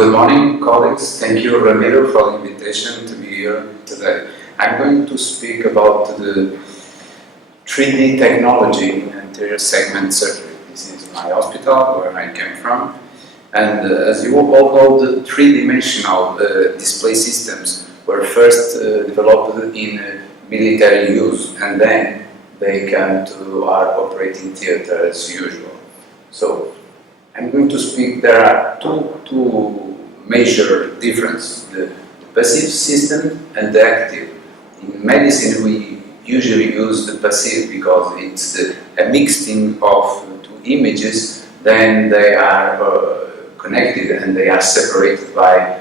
Good morning, colleagues. Thank you, Ramiro, for the invitation to be here today. I'm going to speak about the 3D technology in anterior segment surgery. This is my hospital, where I came from. And as you all know, the three-dimensional display systems were first developed in military use, and then they come to our operating theater as usual. So I'm going to speak. There are two major differences: the passive system and the active. In medicine, we usually use the passive because it's a mixing of two images. Then they are connected and they are separated by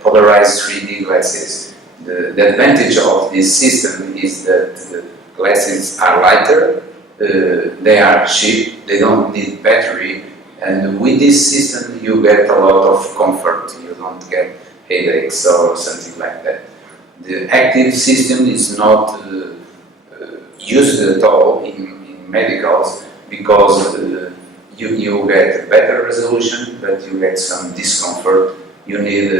polarized 3D glasses. The advantage of this system is that the glasses are lighter, they are cheap, they don't need battery, and with this system you get a lot of comfort. You don't get headaches or something like that. The active system is not used at all in medicals because you get better resolution, but you get some discomfort. You need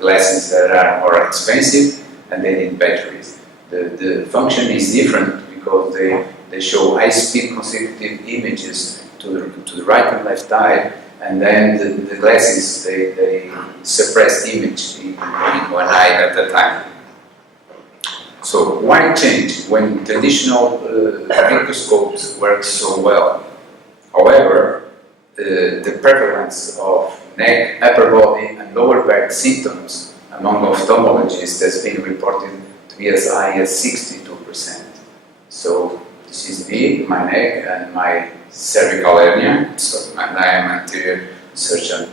glasses that are more expensive and they need batteries. The function is different because they show high-speed consecutive images to the right and left eye, and then the glasses, they suppress image in one eye at a time. So why change when traditional microscopes work so well? However, the prevalence of neck, upper body and lower back symptoms among ophthalmologists has been reported to be as high as 62%. So this is me, my neck and my cervical hernia, and I am an anterior surgeon.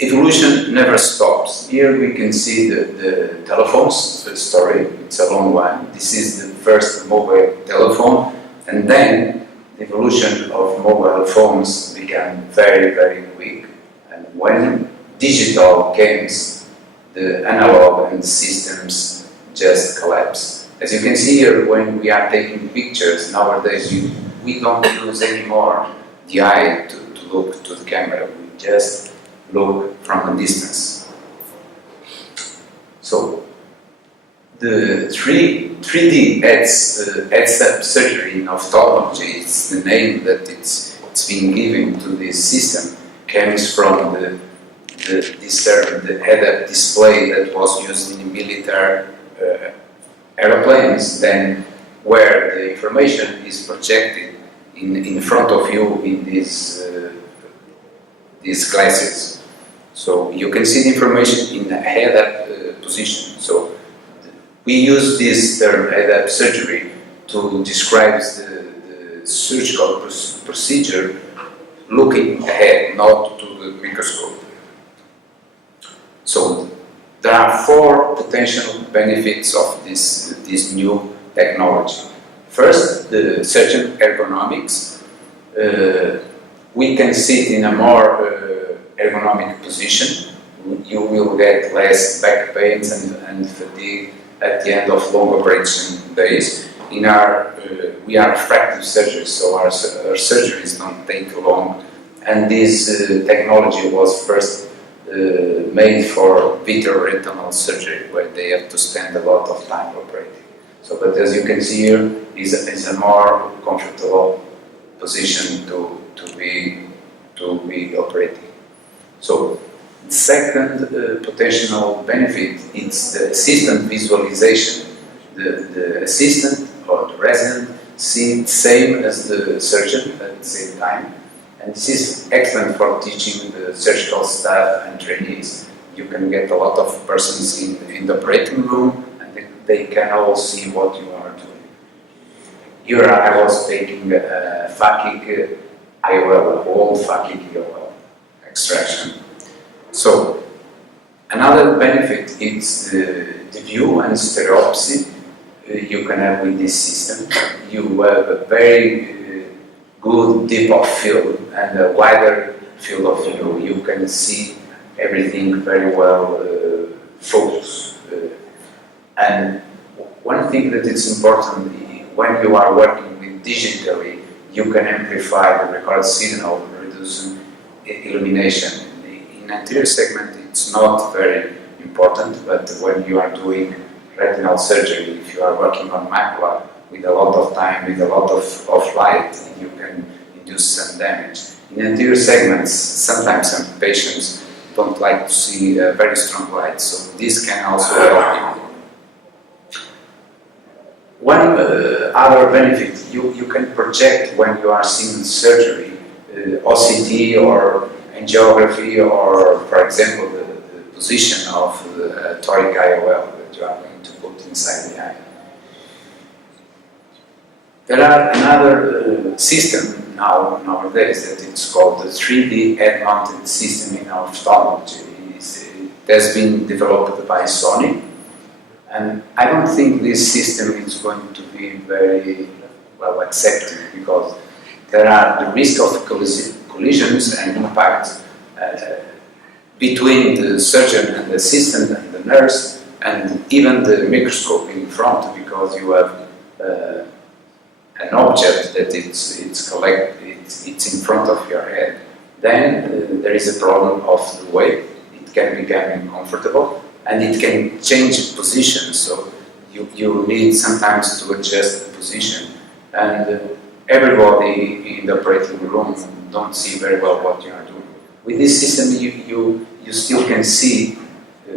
Evolution never stops. Here we can see the telephones story. It's a long one. This is the first mobile telephone, and then the evolution of mobile phones began very, very quick. And when digital came, the analog and systems just collapsed. As you can see here, when we are taking pictures nowadays, we don't use anymore the eye to look to the camera. We just look from a distance. So the 3D heads up surgery in ophthalmology, it's the name that it's been given to this system, comes from this term, the head-up display that was used in military airplanes, then where the information is projected in front of you in these glasses. So you can see the information in a head-up position. So we use this term head-up surgery to describe the surgical procedure looking ahead, not to the microscope. So there are four potential benefits of this new technology. First, the surgeon ergonomics. We can sit in a more ergonomic position. You will get less back pains and fatigue at the end of long operation days. We are refractive surgeries, so our surgeries don't take long. And this technology was first made for vitreoretinal surgery, where they have to spend a lot of time operating. So, but as you can see here, is a more comfortable position to be operating. So, the second potential benefit is the assistant visualization. The assistant or the resident see the same as the surgeon at the same time. And this is excellent for teaching the surgical staff and trainees. You can get a lot of persons in the operating room, and they can all see what you are doing. Here I was taking a phakic IOL, old phakic IOL extraction. So another benefit is the view and stereopsy you can have with this system. You have a very good depth of field and a wider field of view. You can see everything very well focused. And one thing that is important, when you are working with digitally, you can amplify the record signal, reducing illumination. In anterior segment it's not very important, but when you are doing retinal surgery, if you are working on macula with a lot of time, with a lot of light, you can induce some damage. In anterior segments, sometimes some patients don't like to see very strong light, so this can also help you. One other benefit, you can project when you are seeing surgery, OCT or angiography, or for example the position of the toric IOL that you are going to put inside the eye. There are another system nowadays that it's called the 3D head-mounted system in ophthalmology. It has been developed by Sony, and I don't think this system is going to be very well accepted, because there are the risk of collisions and impacts between the surgeon and the assistant and the nurse, and even the microscope in front, because you have an object that it's in front of your head. Then there is a problem of the weight. It can become uncomfortable, and it can change position, so you need sometimes to adjust the position, and everybody in the operating room don't see very well what you are doing. With this system you still can see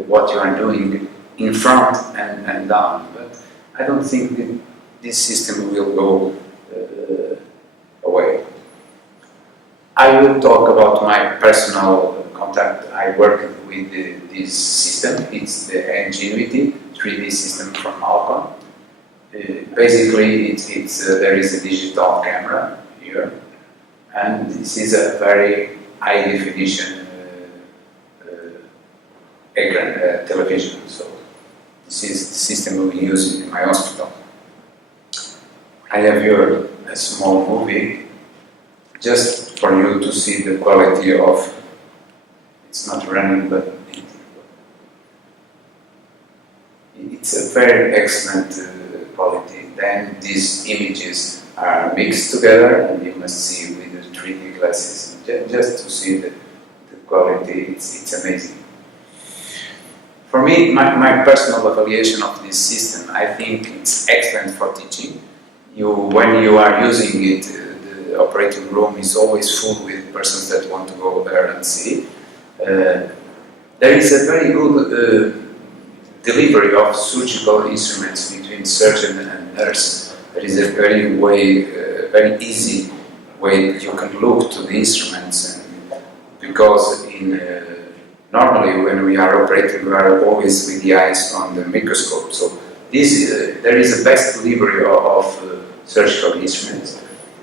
what you are doing in front and down, but I don't think that this system will go away. I will talk about my personal contact. I work with this system. It's the Ingenuity 3D system from Alcon. Basically, there is a digital camera here, and this is a very high definition television. So this is the system we use in my hospital. I have here a small movie just for you to see the quality of. It's not running, but it's a very excellent quality. Then these images are mixed together, and you must see with the 3D glasses just to see the quality. It's amazing. For me, my personal evaluation of this system, I think it's excellent for teaching. When you are using it, the operating room is always full with persons that want to go there and see. There is a very good delivery of surgical instruments between surgeon and nurse. There is a very easy way you can look to the instruments, and because normally when we are operating, we are always with the eyes on the microscope. So there is a best delivery of surgical instruments,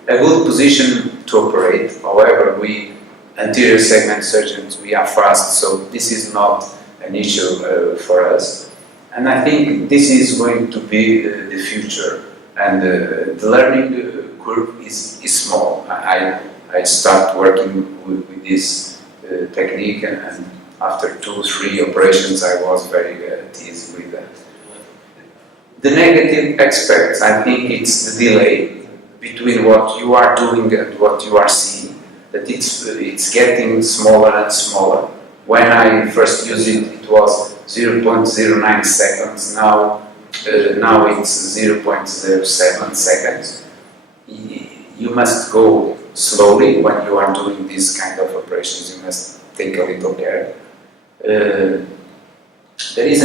a good position to operate. However, we anterior segment surgeons, we are fast, so this is not an issue for us. And I think this is going to be the future. And the learning curve is small. I start working with this technique, and after 2-3 operations, I was very at ease with that. The negative aspects, I think it's the delay between what you are doing and what you are seeing. That it's getting smaller and smaller. When I first used it, it was 0.09 seconds. Now it's 0.07 seconds. You must go slowly when you are doing these kind of operations. You must take a little care. There is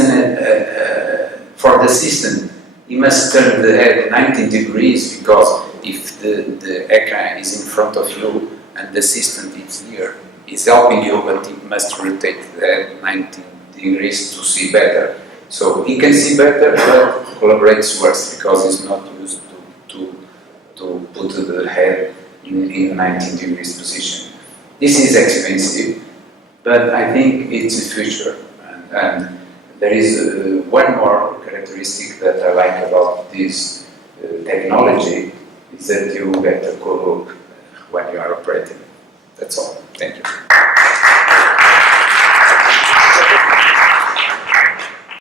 for the system, you must turn the head 90 degrees, because if the ecran is in front of you and the assistant is here, is helping you, but he must rotate the head 90 degrees to see better. So he can see better, but collaborates worse, because he's not used to put the head in 90 degrees position. This is expensive, but I think it's the future. And there is one more characteristic that I like about this technology, is that you get a cool look when you are operating. That's all. Thank you.